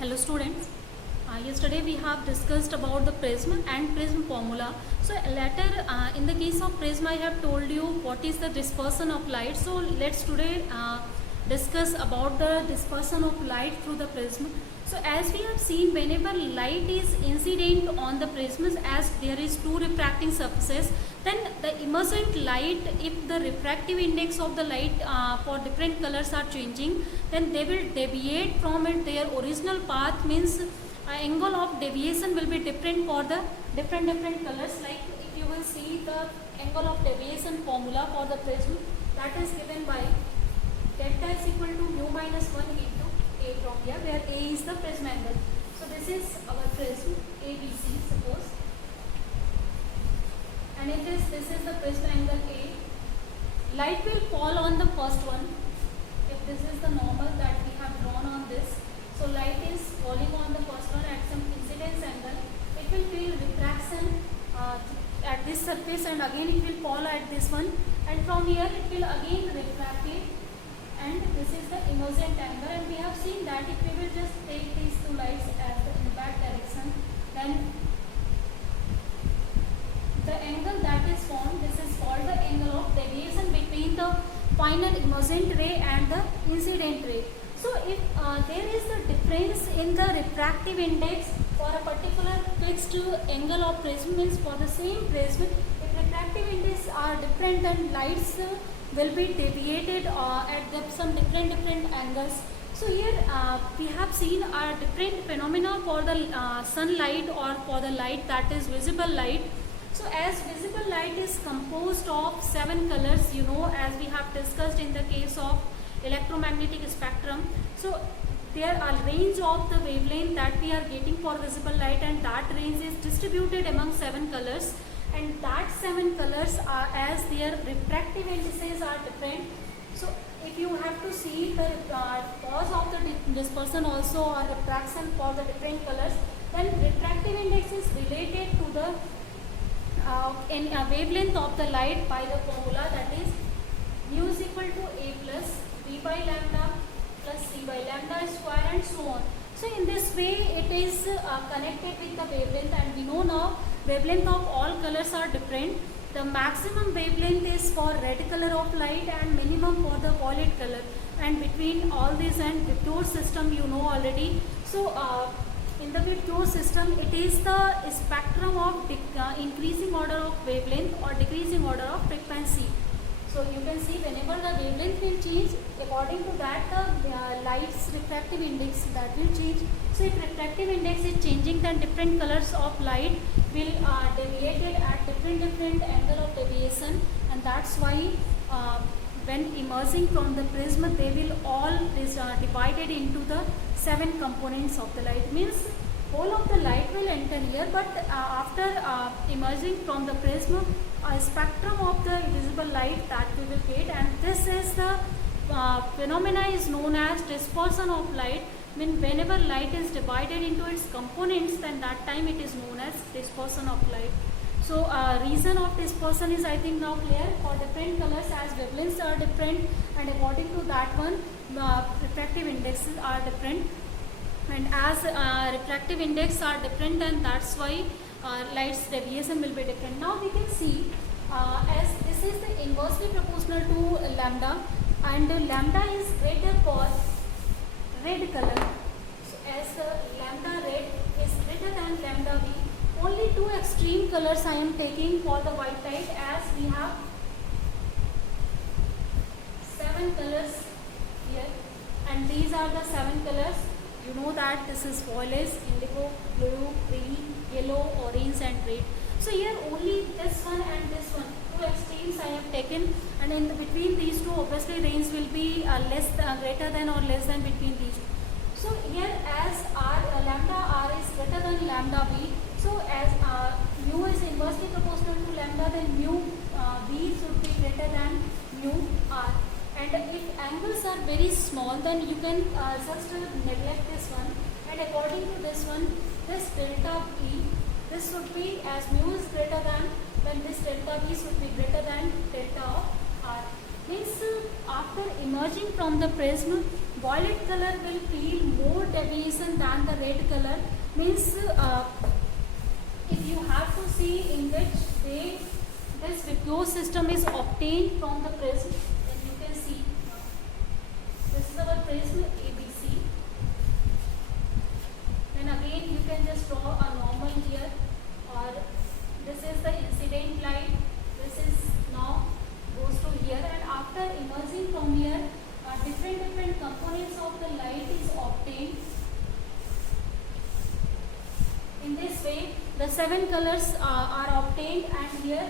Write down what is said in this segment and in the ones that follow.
Hello students. Yesterday we have discussed about the prism and prism formula. So later in the case of prism I have told you what is the dispersion of light. So let's today discuss about the dispersion of light through the prism. So as we have seen, whenever light is incident on the prisms, as there is two refracting surfaces, then the emergent light, if the refractive index of the light for different colors are changing, then they will deviate from it, their original path, means angle of deviation will be different for the different colors. Like if you will see the angle of deviation formula for the prism, that is given by delta is equal to mu minus 1 into A from here, where A is the prism angle. So this is our prism ABC, suppose, and if this is the prism angle A. Light will fall on the first one. If this is the normal that we have drawn on this, so light is falling on the first one at some incidence angle. It will feel refraction at this surface, and again it will fall at this one, and from here it will again refract it, and this is the emergent angle. And we have seen that if we will just take these two lights in the back direction, then the angle that is formed, this is called the angle of deviation between the final emergent ray and the incident ray. So if there is a difference in the refractive index for a particular fixed angle of prism, means for the same prism, if refractive index are different, then lights will be deviated at some different angles. So here we have seen a different phenomena for the sunlight, or for the light that is visible light. So as visible light is composed of 7 colors, you know, as we have discussed in the case of electromagnetic spectrum. So there are range of the wavelength that we are getting for visible light, and that range is distributed among 7 colors, and that 7 colors are, as their refractive indices are different. So if you have to see the cause of the dispersion also, or refraction for the different colors, then refractive index is related to the wavelength of the light by the formula, that is mu is equal to A plus B by lambda plus C by lambda square, and so on. So in this way it is connected with the wavelength, and we know now wavelength of all colors are different. The maximum wavelength is for red color of light and minimum for the violet color, and between all these and Virchow system you know already. So in the Virchow system, it is the spectrum of increasing order of wavelength or decreasing order of frequency. So you can see whenever the wavelength will change, according to that the light's refractive index that will change. So if refractive index is changing, then different colors of light will deviated at different angle of deviation, and that's why when emerging from the prism, they will all divided into the 7 components of the light. Means whole of the light will enter here, but after emerging from the prism, a spectrum of the visible light that we will get, and this is the phenomena is known as dispersion of light. Mean whenever light is divided into its components, then that time it is known as dispersion of light. So reason of dispersion is, I think, now clear. For different colors, as wavelengths are different, and according to that one refractive indexes are different, and as refractive index are different, and that's why light's deviation will be different. Now we can see as this is the inversely proportional to lambda, and lambda is greater for red color. So as lambda red is greater than lambda B, only 2 extreme colors I am taking for the white light, as we have 7 colors here, and these are the 7 colors. You know that this is violet, indigo, blue, green, yellow, orange, and red. So here only this one and this one, 2 extremes I have taken, and in between these two, obviously range will be greater than or less than between these. So here as lambda R is greater than lambda B, so as mu is inversely proportional to lambda, then mu B should be greater than mu R. And if angles are very small, then you can just neglect this one, and according to this one, this delta E, this should be, as mu is greater than, then this delta B should be greater than delta of R. Means after emerging from the prism, violet color will feel more deviation than the red color. Means if you have to see in which way this diffuse system is obtained from the prism, then you can see this is our prism ABC. Then again you can just draw a normal here, or this is the incident light. This is now goes to here, and after emerging from here, different components of the light is obtained. In this way, the 7 colors are obtained, and here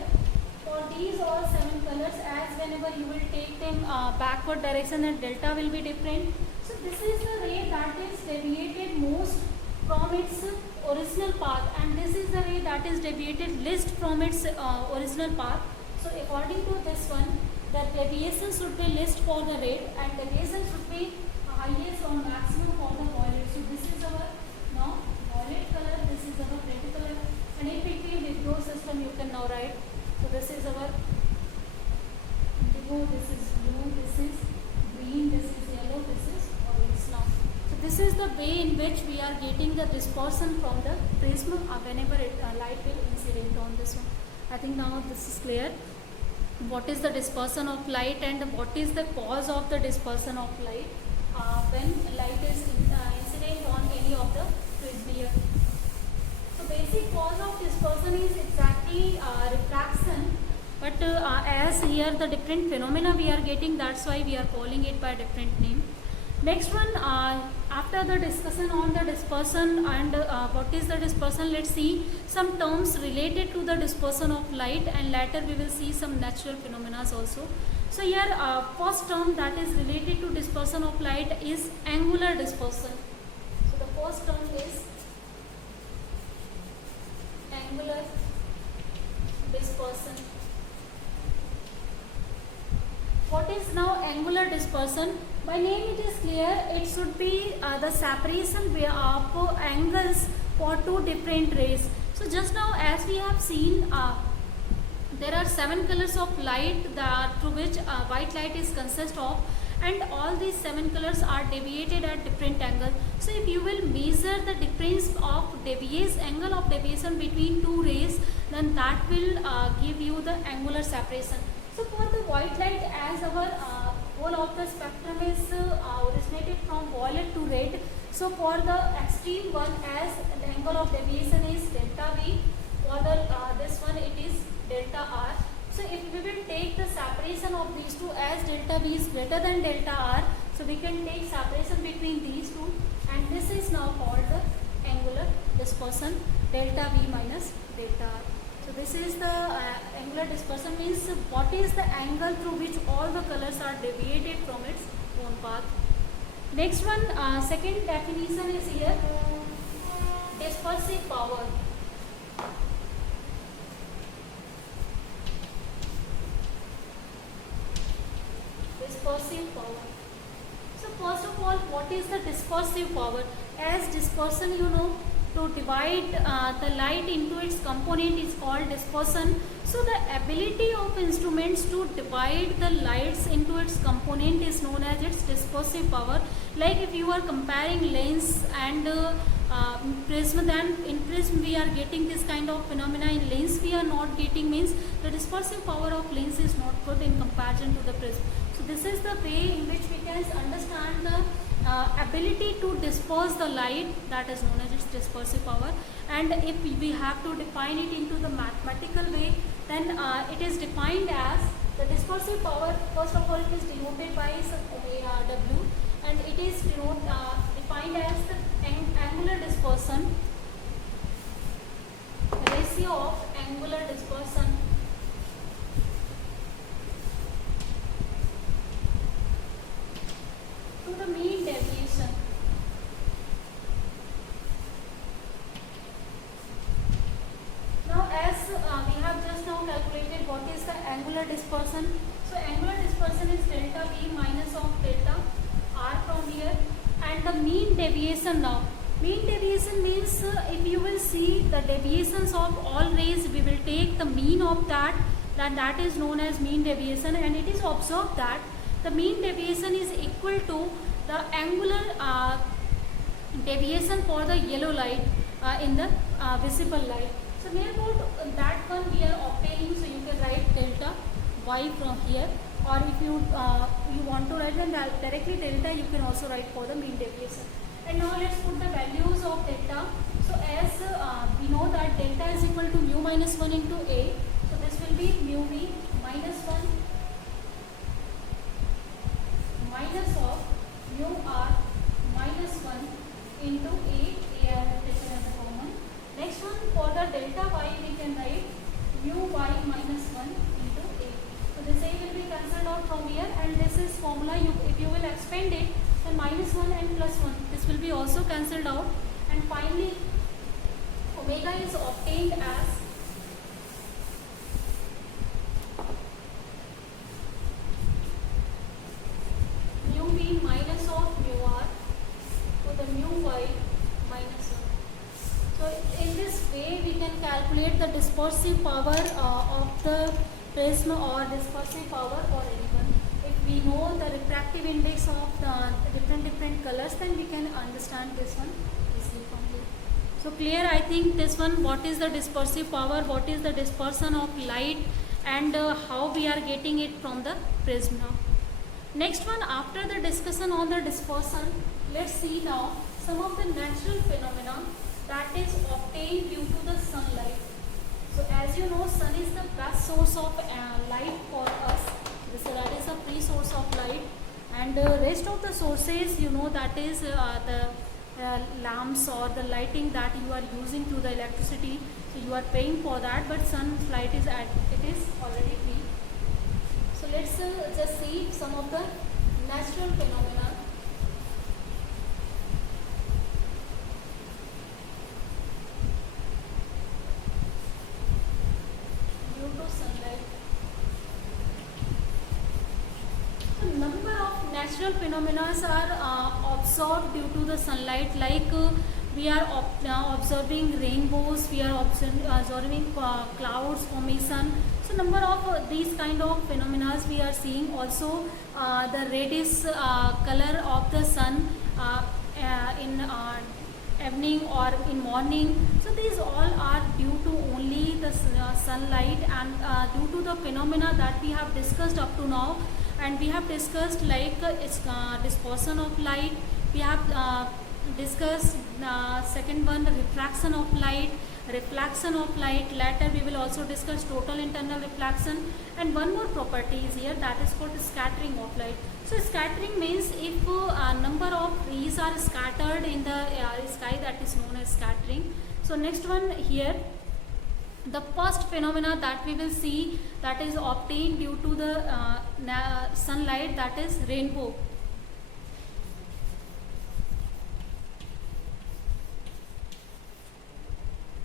for these all 7 colors, as whenever you will take them backward direction, then delta will be different. So this is the ray that is deviated most from its original path, and this is the ray that is deviated least from its original path. So according to this one, the deviation should be least for the red, and deviation should be highest or maximum for the violet. So this is our now violet color, this is our red color, and in between diffuse system you can now write. So this is our indigo, this is blue, this is green, this is yellow, this is orange now. So this is the way in which we are getting the dispersion from the prism whenever light will incident on this one. I think now this is clear. What is the dispersion of light and what is the cause of the dispersion of light when light is incident on any of the prism. So basic cause of dispersion is exactly refraction, but as here the different phenomena we are getting, that's why we are calling it by different name. Next one, after the discussion on the dispersion and what is the dispersion, let's see some terms related to the dispersion of light, and later we will see some natural phenomena also. So here first term that is related to dispersion of light is angular dispersion. So the first term is angular dispersion. What is now angular dispersion? By name it is clear, it should be the separation of angles for two different rays. So just now as we have seen, there are 7 colors of light through which white light is consist of, and all these 7 colors are deviated at different angle. So if you will measure the difference of angle of deviation between two rays, then that will give you the angular separation. So for the white light, as our whole of the spectrum is originated from violet to red, so for the extreme one, as the angle of deviation is delta V, for the this one it is delta R. So if we will take the separation of these two, as delta V is greater than delta R, so we can take separation between these two, and this is now called the angular dispersion, delta V minus delta R. So this is the angular dispersion, means what is the angle through which all the colors are deviated from its own path. Next one, second definition is here, dispersive power. Dispersive power. So first of all, what is the dispersive power? As dispersion, you know, to divide the light into its component is called dispersion. So the ability of instruments to divide the lights into its component is known as its dispersive power. Like if you are comparing lens and prism, then in prism we are getting this kind of phenomena, in lens we are not getting, means the dispersive power of lens is not good in comparison to the prism. So this is the way in which we can understand the ability to disperse the light, that is known as its dispersive power. And if we have to define it into the mathematical way, then it is defined as the dispersive power. First of all, it is denoted by some W, and it is defined as the angular dispersion, ratio of angular dispersion to the mean deviation. Now as we have just now calculated what is the angular dispersion. So angular dispersion is delta V minus of delta R from here, and the mean deviation now. Mean deviation means if you will see the deviations of all rays, we will take the mean of that that is known as mean deviation, and it is observed that the mean deviation is equal to the angular deviation for the yellow light in the visible light. So near about that one we are obtaining, so you can write delta y from here, or if you you want to write then directly delta, you can also write for the mean deviation. And now let's put the values of delta. So as we know that delta is equal to mu minus 1 into a, so this will be mu b minus 1 minus of mu r minus 1 into a I have taken as a common. Next one, for the delta y we can write mu y minus 1 into a. So this a will be cancelled out from here, and this is formula, if you will expand it, then minus 1 and plus 1, this will be also cancelled out, and finally omega is obtained as mu b minus of mu r to the mu y minus 1. So in this way we can calculate the dispersive power of the prism, or dispersive power for anyone. If we know the refractive index of the different colors, then we can understand this one easily from here. So clear, I think this one, what is the dispersive power, what is the dispersion of light, and how we are getting it from the prism now. Next one, after the discussion on the dispersion, let's see now some of the natural phenomena that is obtained due to the sunlight. So as you know, sun is the best source of light for us. That is a free source of light, and rest of the sources, you know, that is the lamps or the lighting that you are using through the electricity, so you are paying for that, but sun's light is already free. So let's just see some of the natural phenomena. Due to sunlight. The number of natural phenomena are observed due to the sunlight, like we are observing rainbows, we are observing clouds formation. So number of these kind of phenomena we are seeing. Also the reddish color of the sun in evening or in morning. So these all are due to only the sunlight, and due to the phenomena that we have discussed up to now. And we have discussed like its dispersion of light. We have discussed second one, refraction of light, reflection of light. Later we will also discuss total internal reflection, and one more property is here, that is called scattering of light. So scattering means if a number of rays are scattered in the sky, that is known as scattering. So next one here, the first phenomena that we will see that is obtained due to the sunlight, that is rainbow.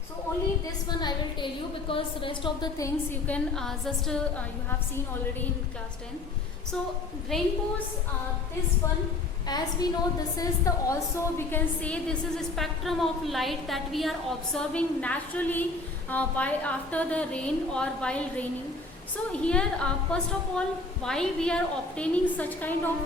So only this one I will tell you, because rest of the things you can you have seen already in class 10. So rainbows, this one, as we know, this is the, also we can say this is a spectrum of light that we are observing naturally after the rain or while raining. So here first of all, why we are obtaining such kind of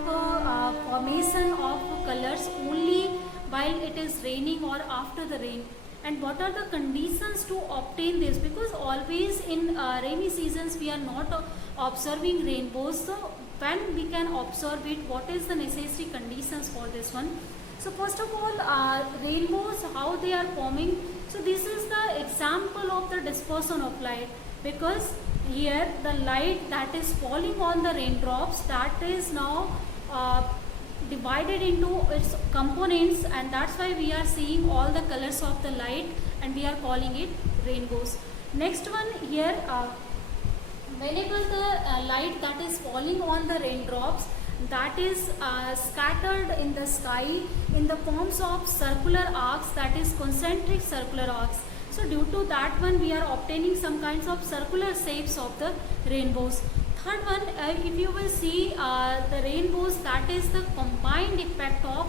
formation of colors only while it is raining or after the rain, and what are the conditions to obtain this, because always in rainy seasons we are not observing rainbows. So when we can observe it, what is the necessary conditions for this one? So first of all, rainbows, how they are forming. So this is the example of the dispersion of light, because here the light that is falling on the raindrops, that is now divided into its components, and that's why we are seeing all the colors of the light, and we are calling it rainbows. Next one here, whenever the light that is falling on the raindrops, that is scattered in the sky in the forms of circular arcs, that is concentric circular arcs. So due to that one, we are obtaining some kinds of circular shapes of the rainbows. Third one, if you will see the rainbows, that is the combined effect of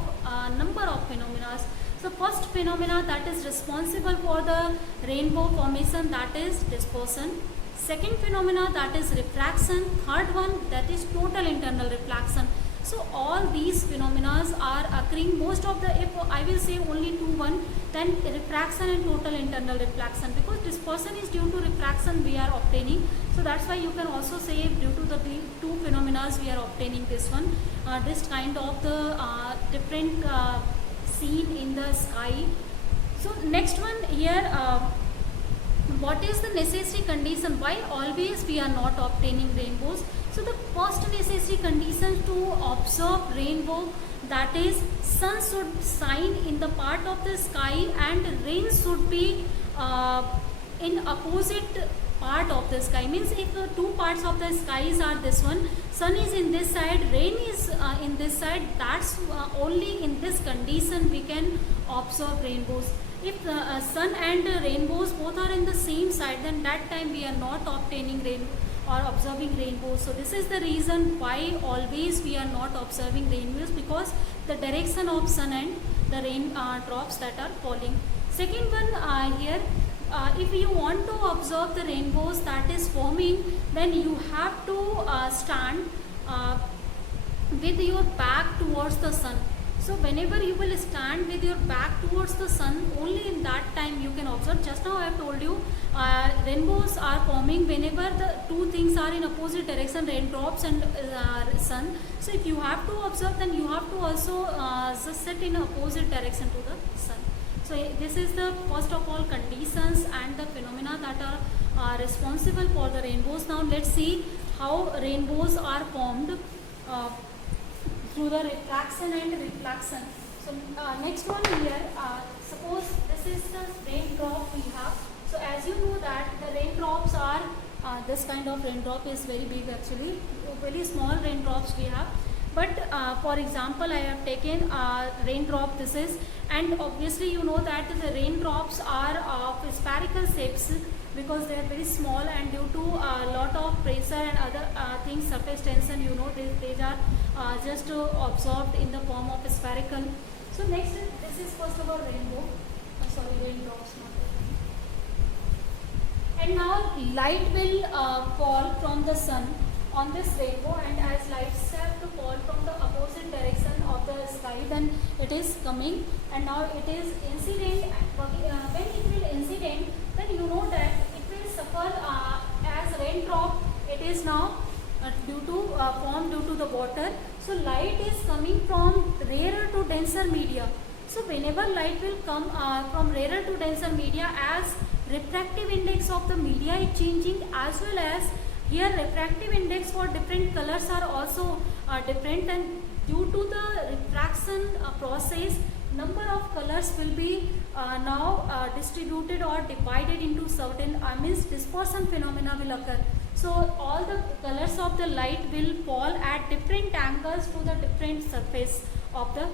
number of phenomena. So first phenomena that is responsible for the rainbow formation, that is dispersion. Second phenomena, that is refraction. Third one, that is total internal reflection. So all these phenomena are occurring. Most of the, if I will say only one, then refraction and total internal reflection, because dispersion is due to refraction we are obtaining. So that's why you can also say due to the two phenomena we are obtaining this one, this kind of the different scene in the sky. So next one here, what is the necessary condition why always we are not obtaining rainbows? So the first necessary condition to observe rainbow, that is sun should shine in the part of the sky and rain should be in opposite part of the sky. Means if two parts of the skies are this one, sun is in this side, rain is in this side, that's only in this condition we can observe rainbows. If sun and rainbows both are in the same side, then that time we are not obtaining rain or observing rainbows. So this is the reason why always we are not observing rainbows, because the direction of sun and the rain drops that are falling. Second one here, if you want to observe the rainbows that is forming, then you have to stand with your back towards the sun. So whenever you will stand with your back towards the sun, only in that time you can observe. Just now I have told you rainbows are forming whenever the two things are in opposite direction, raindrops and sun. So if you have to observe, then you have to also just sit in opposite direction to the sun. So this is the first of all conditions and the phenomena that are responsible for the rainbows. Now let's see how rainbows are formed through the refraction and reflection. So next one here, suppose this is the raindrop we have. So as you know that the raindrops are, this kind of raindrop is very big actually, very small raindrops we have. But for example, I have taken raindrop, this is, and obviously you know that the raindrops are of spherical shapes because they are very small, and due to a lot of pressure and other things, surface tension, you know, they are just absorbed in the form of spherical. So next, this is first of all rainbow, raindrops. And now light will fall from the sun on this rainbow, and as lights have to fall from the opposite direction of the sky, then it is coming, and now it is incident. When it will incident, then you know that it will suffer as raindrop. It is now due to form due to the water. So light is coming from rarer to denser media. So whenever light will come from rarer to denser media, as refractive index of the media is changing, as well as here refractive index for different colors are also different, and due to the refraction process, number of colors will be now distributed or divided into certain, means dispersion phenomena will occur. So all the colors of the light will fall at different angles to the different surface of the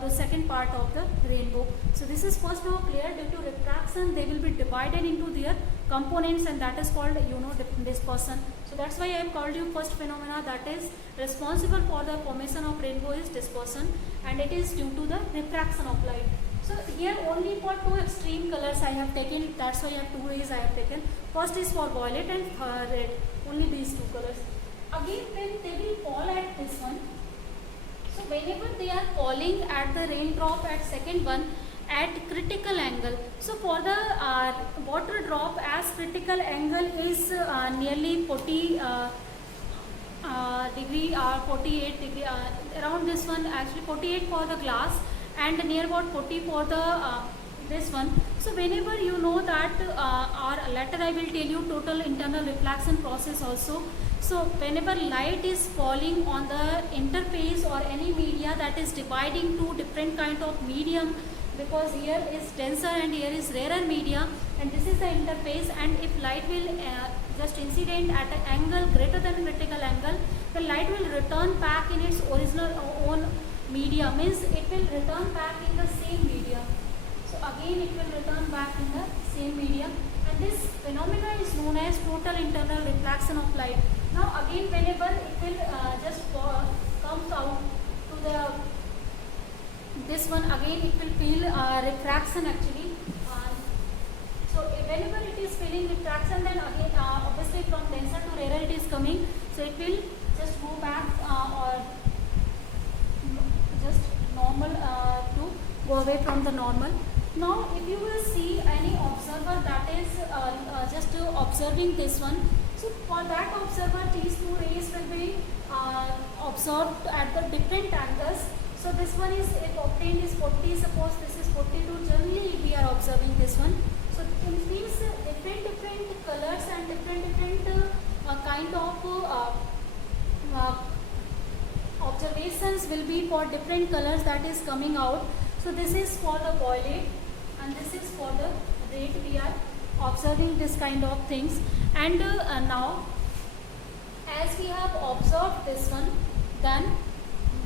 the second part of the rainbow. So this is first now clear. Due to refraction, they will be divided into their components, and that is called, you know, dispersion. So that's why I have called you first phenomena that is responsible for the formation of rainbow is dispersion, and it is due to the refraction of light. So here only for two extreme colors I have taken, that's why I have two rays I have taken. First is for violet and red, only these two colors. Again, when they will fall at this one, so whenever they are falling at the raindrop at second one at critical angle, so for the water drop, as critical angle is nearly 40 degree or 48 degree, around this one, actually 48 for the glass and near about 40 for the this one. So whenever you know that, or later I will tell you total internal reflection process also. So whenever light is falling on the interface or any media that is dividing two different kind of medium, because here is denser and here is rarer media, and this is the interface, and if light will just incident at an angle greater than critical angle, the light will return back in its original own media, means it will return back in the same media. So again it will return back in the same media, and this phenomena is known as total internal reflection of light. Now again, whenever it will just comes out to the this one, again it will feel refraction actually. So whenever it is feeling refraction, then again obviously from denser to rarer it is coming, so it will just go back or normal to go away from the normal. Now if you will see any observer that is just observing this one, so for that observer these two rays will be observed at the different angles. So this one is, if obtained is 40, suppose this is 42, generally we are observing this one. So it means different colors and different kind of observations will be for different colors that is coming out. So this is for the violet and this is for the red. We are observing this kind of things. And now as we have observed this one, then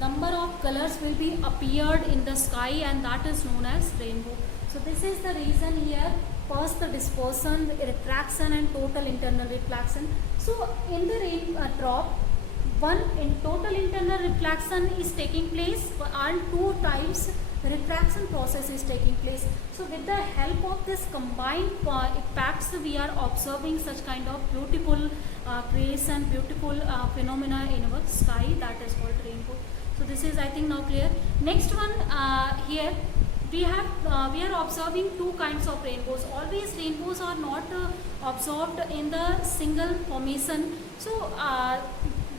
number of colors will be appeared in the sky, and that is known as rainbow. So this is the reason here. First the dispersion, refraction and total internal reflection. So in the rain drop, one in total internal reflection is taking place and two times refraction process is taking place. So with the help of this combined effects, we are observing such kind of beautiful creation, beautiful phenomena in our sky, that is called rainbow. So this is, I think, now clear. Next one, here we are observing two kinds of rainbows. Always rainbows are not observed in the single formation. So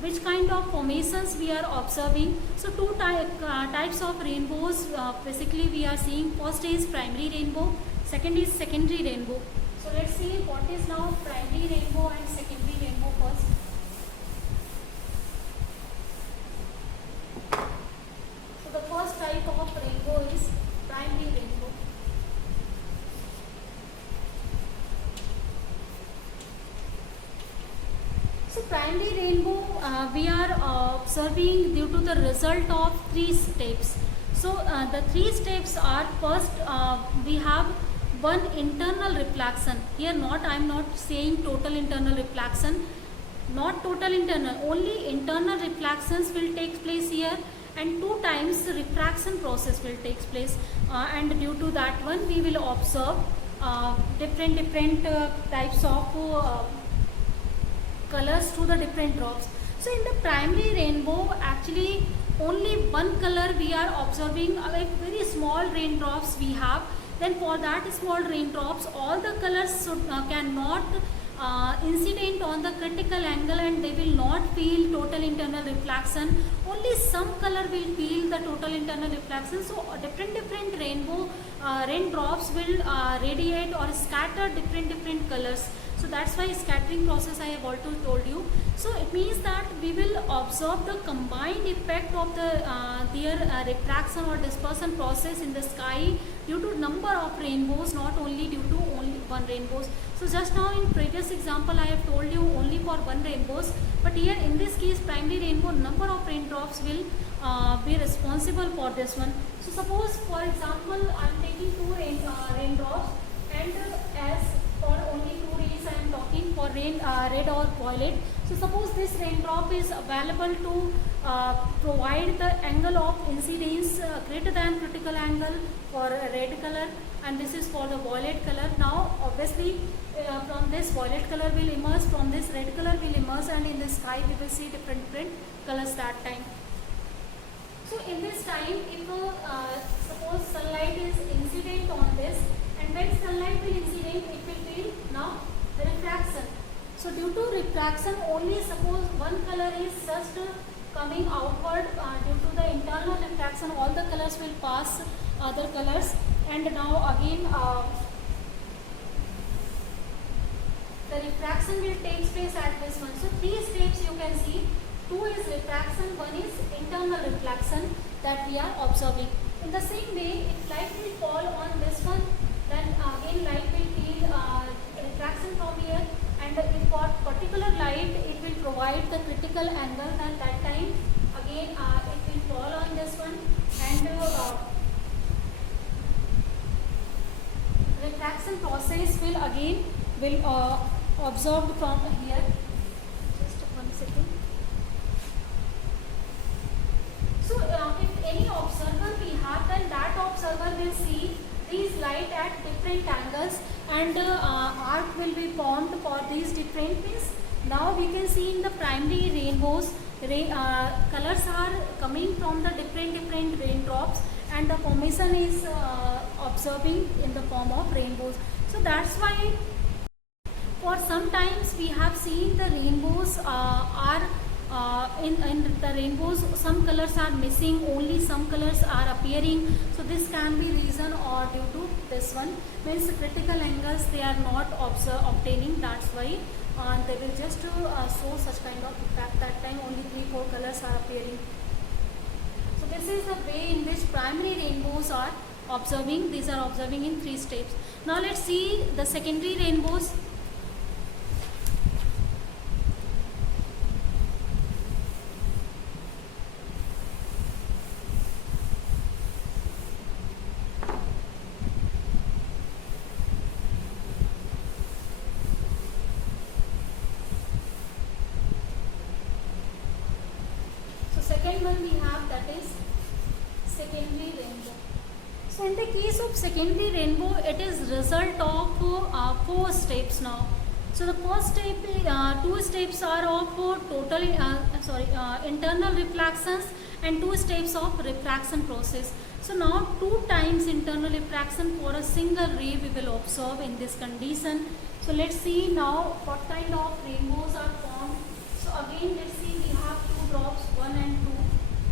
which kind of formations we are observing? So two types of rainbows basically we are seeing. First is primary rainbow, second is secondary rainbow. So let's see what is now primary rainbow and secondary rainbow first. So the first type of rainbow is primary rainbow. So primary rainbow we are observing due to the result of three steps. So the three steps are, first we have one internal reflection. Here I am not saying total internal reflection, not total internal, only internal reflections will take place here, and two times the refraction process will take place, and due to that one we will observe different types of colors through the different drops. So in the primary rainbow, actually only one color we are observing, like very small raindrops we have. Then for that small raindrops, all the colors cannot incident on the critical angle, and they will not feel total internal reflection. Only some color will feel the total internal reflection. So different rainbow raindrops will radiate or scatter different colors. So that's why scattering process I have also told you. So it means that we will observe the combined effect of the their refraction or dispersion process in the sky due to number of rainbows, not only due to only one rainbows. So just now in previous example I have told you only for one rainbows, but here in this case primary rainbow, number of raindrops will be responsible for this one. So suppose for example I am taking two raindrops, and as for only two rays I am talking for red or violet. So suppose this raindrop is available to provide the angle of incidence greater than critical angle for red color, and this is for the violet color. Now obviously from this violet color will emerge, from this red color will emerge, and in the sky we will see different colors that time. So in this time, if suppose sunlight is incident on this, and when sunlight will incident, it will feel now the refraction. So due to refraction, only suppose one color is just coming outward due to the internal refraction, all the colors will pass other colors, and now again the refraction will take place at this one. So three steps you can see. Two is refraction, one is internal reflection that we are observing. In the same way, if light will fall on this one, then again light will feel refraction from here, and if for particular light it will provide the critical angle, then that time again it will fall on this one, and refraction process will again observed from here. Just 1 second. So if any observer we have, then that observer will see these light at different angles, and arc will be formed for these different things. Now we can see in the primary rainbows, colors are coming from the different raindrops, and the formation is observing in the form of rainbows. So that's why for sometimes we have seen the rainbows are in the rainbows some colors are missing, only some colors are appearing. So this can be reason or due to this one, means critical angles they are not obtaining, that's why they will just show such kind of effect. That time only 3-4 colors are appearing. So this is the way in which primary rainbows are observing. These are observing in 3 steps. Now let's see the secondary rainbows. Second one we have, that is secondary rainbow. So in the case of secondary rainbow, it is result of 4 steps now. So the first step, 2 steps are of total internal reflections and 2 steps of refraction process. So now 2 times internal refraction for a single ray we will observe in this condition. So let's see now what kind of rainbows are formed. So again let's see, we have 2 drops, 1 and 2.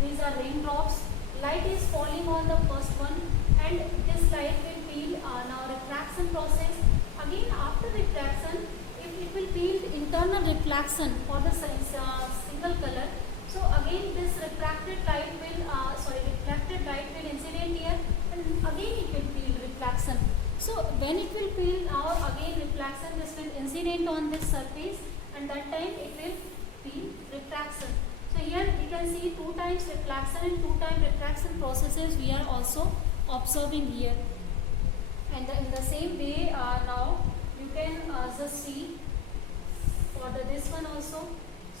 These are raindrops. Light is falling on the first one, and this light will feel now refraction process. Again after refraction, if it will feel internal reflection for the single color. So again this refracted light will incident here, and again it will feel reflection. So when it will feel now again reflection, this will incident on this surface, and that time it will feel refraction. So here we can see 2 times reflection and 2 times refraction processes we are also observing here. And in the same way now you can just see for this one also.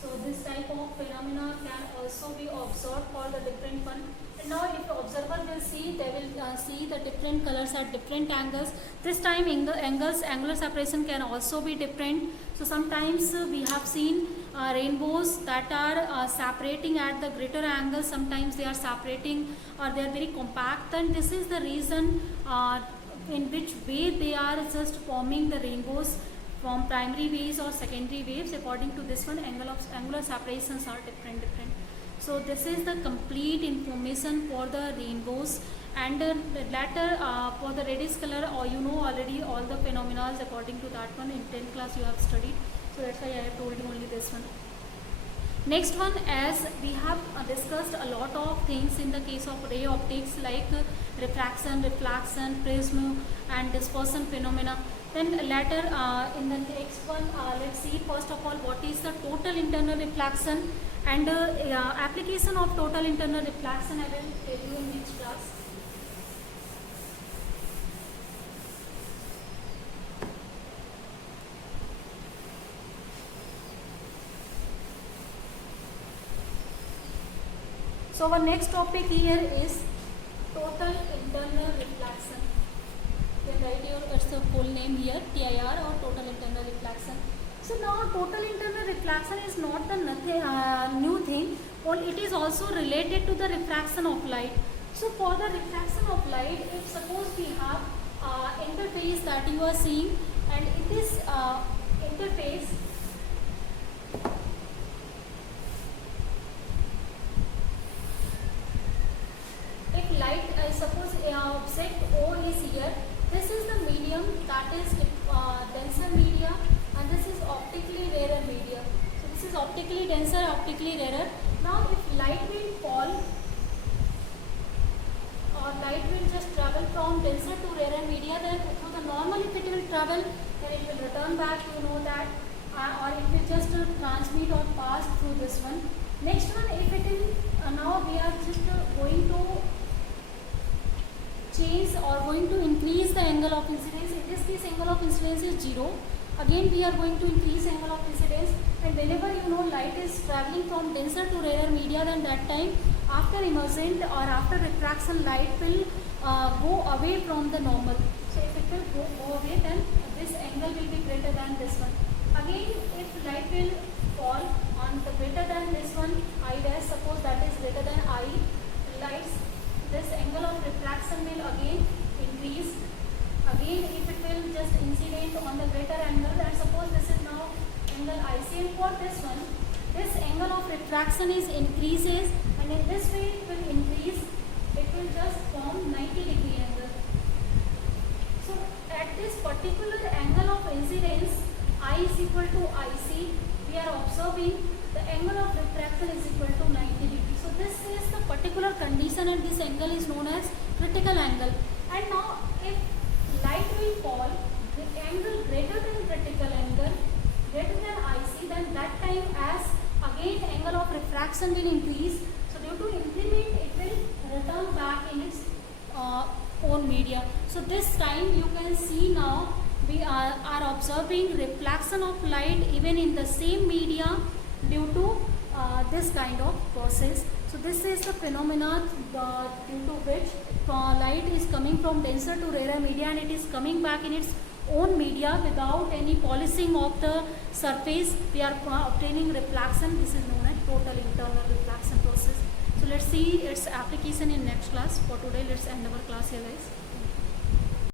So this type of phenomena can also be observed for the different one. And now if the observer will see, they will see the different colors at different angles. This time angular separation can also be different. So sometimes we have seen rainbows that are separating at the greater angle. Sometimes they are separating or they are very compact, and this is the reason in which way they are just forming the rainbows from primary waves or secondary waves. According to this one, angular separations are different. So this is the complete information for the rainbows. And later for the reddish color, or you know already all the phenomena according to that one in 10th class you have studied. So that's why I have told you only this one. Next one, as we have discussed a lot of things in the case of ray optics like refraction, reflection, prism and dispersion phenomena. Then later in the next one, let's see first of all what is the total internal reflection, and application of total internal reflection I will tell you in next class. So our next topic here is total internal reflection. You can write its full name here, TIR or total internal reflection. So now total internal reflection is not the new thing, or it is also related to the refraction of light. So for the refraction of light, if suppose we have interface that you are seeing, and in this interface if light, suppose object O is here, this is the medium, that is denser media, and this is optically rarer media. So this is optically denser, optically rarer. Now if light will fall, or light will just travel from denser to rarer media, then through the normal if it will travel, then it will return back, you know that, or it will just transmit or pass through this one. Next one, if it will, now we are just going to change or going to increase the angle of incidence. In this case angle of incidence is 0. Again we are going to increase angle of incidence, and whenever you know light is travelling from denser to rarer media, then that time after emergent or after refraction light will go away from the normal. So if it will go away, then this angle will be greater than this one. Again if light will fall on the greater than this one, I dash, suppose that is greater than I, lights, this angle of refraction will again increase. Again, if it will just incident on the greater angle, and suppose this is now angle IC, and for this one, this angle of refraction is increases, and in this way it will increase, it will just form 90-degree angle. So at this particular angle of incidence, I is equal to IC, we are observing the angle of refraction is equal to 90 degree. So this is the particular condition, and this angle is known as critical angle. And now if light will fall with angle greater than critical angle, greater than IC, then that time as again angle of refraction will increase. So due to increment, it will return back in its own media. So this time you can see now we are observing reflection of light even in the same media due to this kind of process. So this is the phenomena due to which light is coming from denser to rarer media, and it is coming back in its own media without any polishing of the surface. We are obtaining reflection. This is known as total internal reflection process. So let's see its application in next class. For today, let's end our class here, guys.